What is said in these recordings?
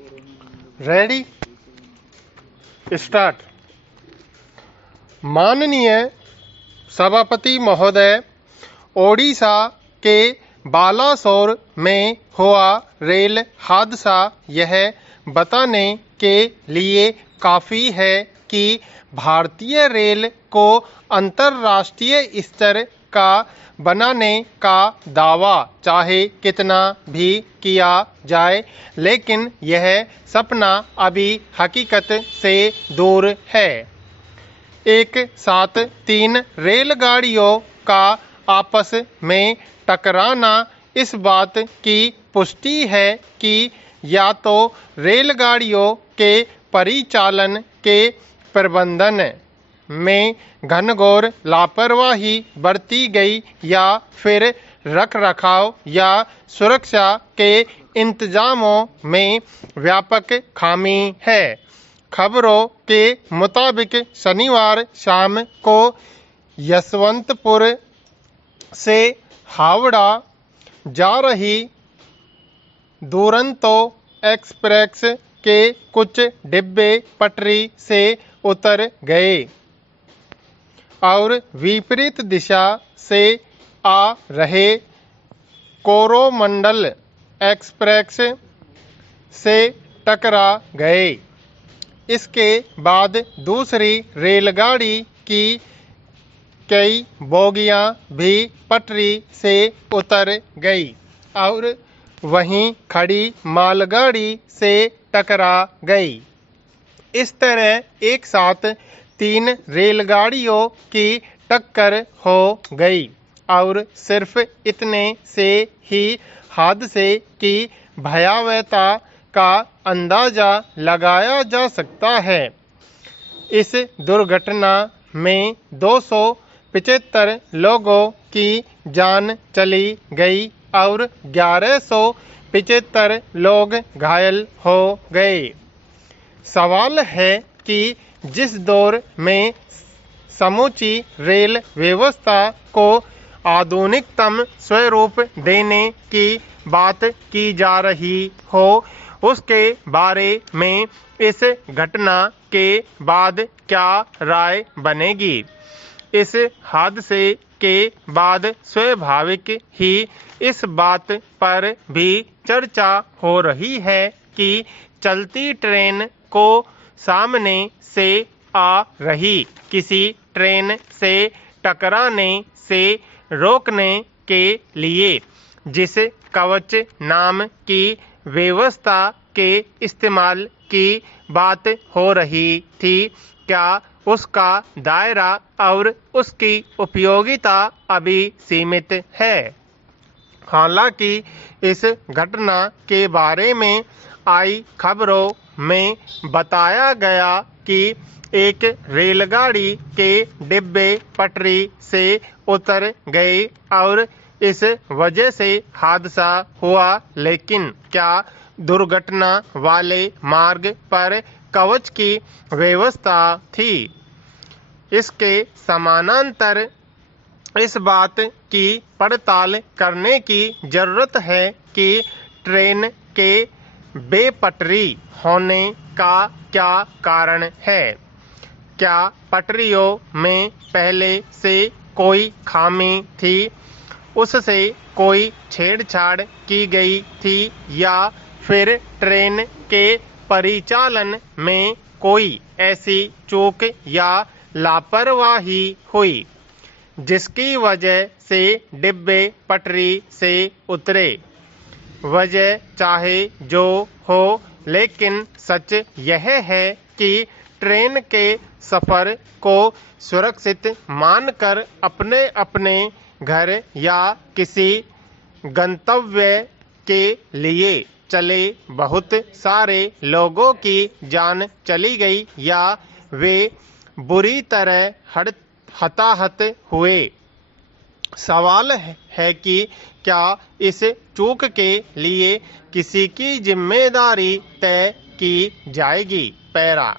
Ready start. माननीय सभापति महोदय, ओडिशा के बालासोर में हुआ रेल हादसा यह बताने के लिए काफ़ी है कि भारतीय रेल को अंतर्राष्ट्रीय स्तर का बनाने का दावा चाहे कितना भी किया जाए, लेकिन यह सपना अभी हकीकत से दूर है। एक साथ 3 रेलगाड़ियों का आपस में टकराना इस बात की पुष्टि है कि या तो रेलगाड़ियों के परिचालन के प्रबंधन में घनघोर लापरवाही बरती गई या फिर रखरखाव या सुरक्षा के इंतजामों में व्यापक खामी है। खबरों के मुताबिक शनिवार शाम को यशवंतपुर से हावड़ा जा रही दुरंतो एक्सप्रेस के कुछ डिब्बे पटरी से उतर गए और विपरीत दिशा से आ रहे कोरोमंडल एक्सप्रेस से टकरा गए। इसके बाद दूसरी रेलगाड़ी की कई बोगियां भी पटरी से उतर गई और वहीं खड़ी मालगाड़ी से टकरा गई। इस तरह एक साथ 3 रेलगाड़ियों की टक्कर हो गई और सिर्फ इतने से ही हादसे की भयावहता का अंदाजा लगाया जा सकता है। इस दुर्घटना में 275 लोगों की जान चली गई और 1175 लोग घायल हो गए। सवाल है कि जिस दौर में समूची रेल व्यवस्था को आधुनिकतम स्वरूप देने की बात की जा रही हो, उसके बारे में इस घटना के बाद क्या राय बनेगी। इस हादसे के बाद स्वाभाविक ही इस बात पर भी चर्चा हो रही है कि चलती ट्रेन को सामने से आ रही किसी ट्रेन से टकराने से रोकने के लिए जिस कवच नाम की व्यवस्था के इस्तेमाल की बात हो रही थी, क्या उसका दायरा और उसकी उपयोगिता अभी सीमित है। हालांकि इस घटना के बारे में आई खबरों में बताया गया कि एक रेलगाड़ी के डिब्बे पटरी से उतर गए और इस वजह से हादसा हुआ, लेकिन क्या दुर्घटना वाले मार्ग पर कवच की व्यवस्था थी। इसके समानांतर इस बात की पड़ताल करने की जरूरत है कि ट्रेन के बेपटरी होने का क्या कारण है। क्या पटरियों में पहले से कोई खामी थी, उससे कोई छेड़छाड़ की गई थी, या फिर ट्रेन के परिचालन में कोई ऐसी चूक या लापरवाही हुई जिसकी वजह से डिब्बे पटरी से उतरे। वजह चाहे जो हो, लेकिन सच यह है कि ट्रेन के सफर को सुरक्षित मानकर अपने अपने घर या किसी गंतव्य के लिए चले बहुत सारे लोगों की जान चली गई या वे बुरी तरह हताहत हुए। सवाल है कि क्या इस चूक के लिए किसी की जिम्मेदारी तय की जाएगी। पैरा।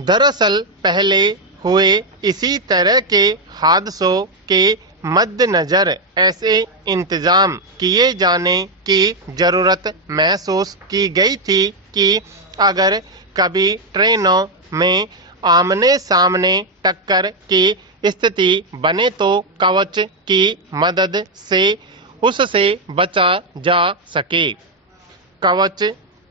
दरअसल पहले हुए इसी तरह के हादसों के मद्देनजर ऐसे इंतजाम किए जाने की जरूरत महसूस की गई थी कि अगर कभी ट्रेनों में आमने सामने टक्कर की स्थिति बने तो कवच की मदद से उससे बचा जा सके। कवच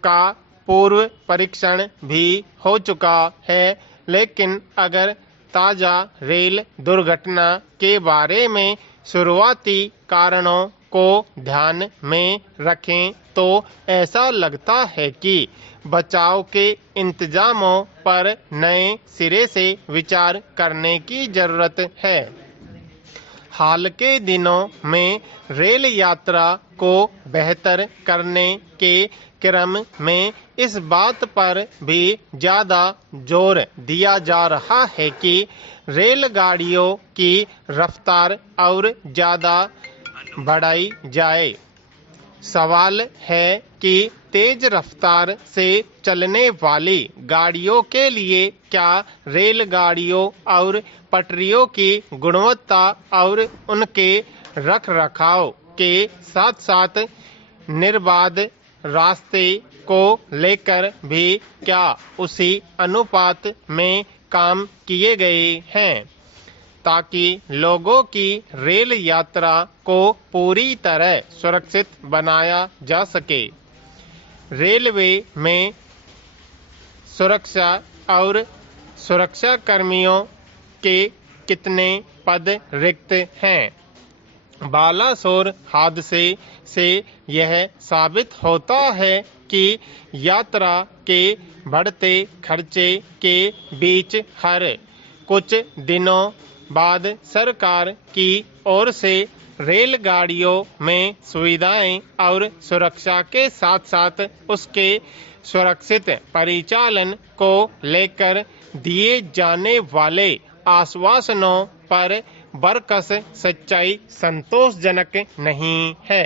का पूर्व परीक्षण भी हो चुका है, लेकिन अगर ताजा रेल दुर्घटना के बारे में शुरुआती कारणों को ध्यान में रखें तो ऐसा लगता है कि बचाव के इंतजामों पर नए सिरे से विचार करने की जरूरत है। हाल के दिनों में रेल यात्रा को बेहतर करने के क्रम में इस बात पर भी ज्यादा जोर दिया जा रहा है कि रेलगाड़ियों की रफ्तार और ज्यादा बढ़ाई जाए। सवाल है कि तेज रफ्तार से चलने वाली गाड़ियों के लिए क्या रेलगाड़ियों और पटरियों की गुणवत्ता और उनके रखरखाव के साथ साथ निर्बाध रास्ते को लेकर भी क्या उसी अनुपात में काम किए गए हैं ताकि लोगों की रेल यात्रा को पूरी तरह सुरक्षित बनाया जा सके। रेलवे में सुरक्षा और सुरक्षा कर्मियों के कितने पद रिक्त हैं? बालासोर हादसे से यह साबित होता है कि यात्रा के बढ़ते खर्चे के बीच हर कुछ दिनों बाद सरकार की ओर से रेलगाड़ियों में सुविधाएं और सुरक्षा के साथ साथ उसके सुरक्षित परिचालन को लेकर दिए जाने वाले आश्वासनों पर बरकस सच्चाई संतोषजनक नहीं है।